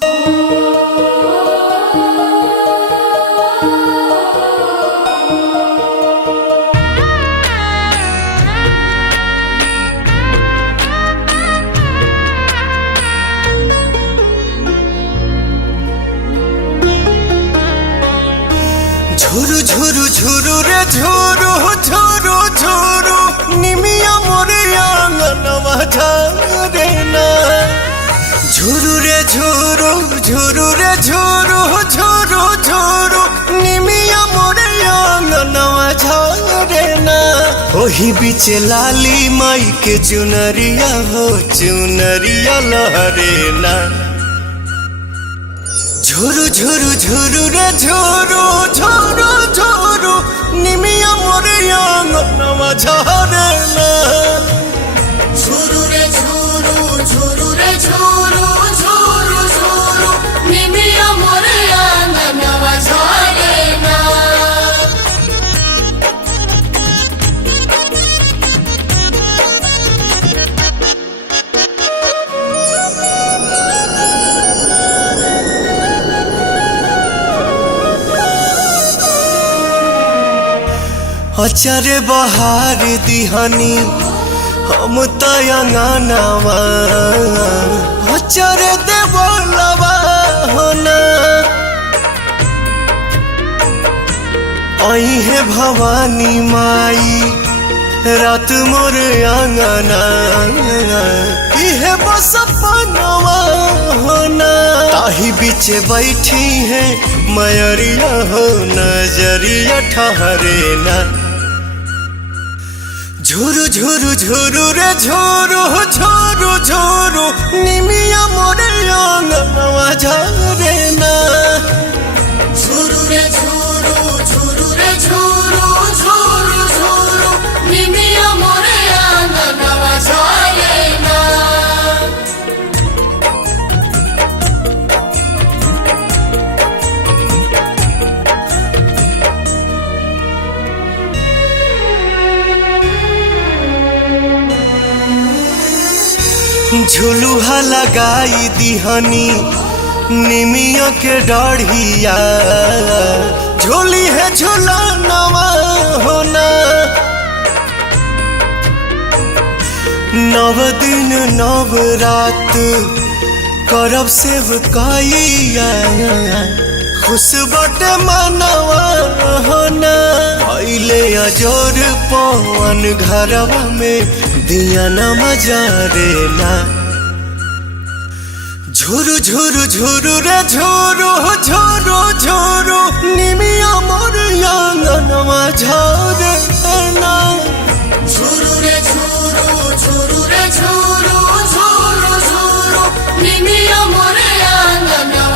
ঝুরু ঝুরু ঝুরু রে ঝুরু ঝুরু ঝুরু নিমিয়া মোরে আঙ্গনवा ঝরে না। ঝুরু রে ঝুরু ঝুরু রে ঝুরু ঝুরু ঝুরু নিমিয়া মোরে আঙ্গনवा ঝরে না। ओही बीचे लाली माई के चुनरिया हो चुनरिया लहरे ना। झुरु झुरु झुरु रे झुरु झुरु झुरु निमिया मोरे आंगनवा झरे ना। झुरु रे झुरु झुरु रे झुरु झुरु झुरु निमिया मोरे आंगनवा झरे ना। अचरे बहार दिहानी हम तयंगनवा अचरे देवलवा होना। आई है भवानी माई रात मोर आंगना इहे बस अपनवा होना। ताही बीचे बैठी है मयरिया हो नजरिया ठहरे ना। झुरु झुरु झुरु रे झुरु झुरु झुरु निमिया मोरे आंगनवा झरे ना। झुरु रे झुरु झुरु रे झुरु झुरु झुरु निमिया मोरे आंगनवा झरे ना। झुलुहा लगाई दिहनी निमिया के डढ़िया झोली है झुलनवा होना। नव दिन नव रात करब सेवकाइया खुश बटे मनवा होना। पहले अजोर पवन घरवा में दिया न मजारे ना। झुरु झुरु झुरु रे झुरु झुरु झुरु निमिया मोर आंगनवा झरे ना। झुरु रे झुरु झुरु रे झुरु झुरु झुरु निमिया मोरे आंगनवा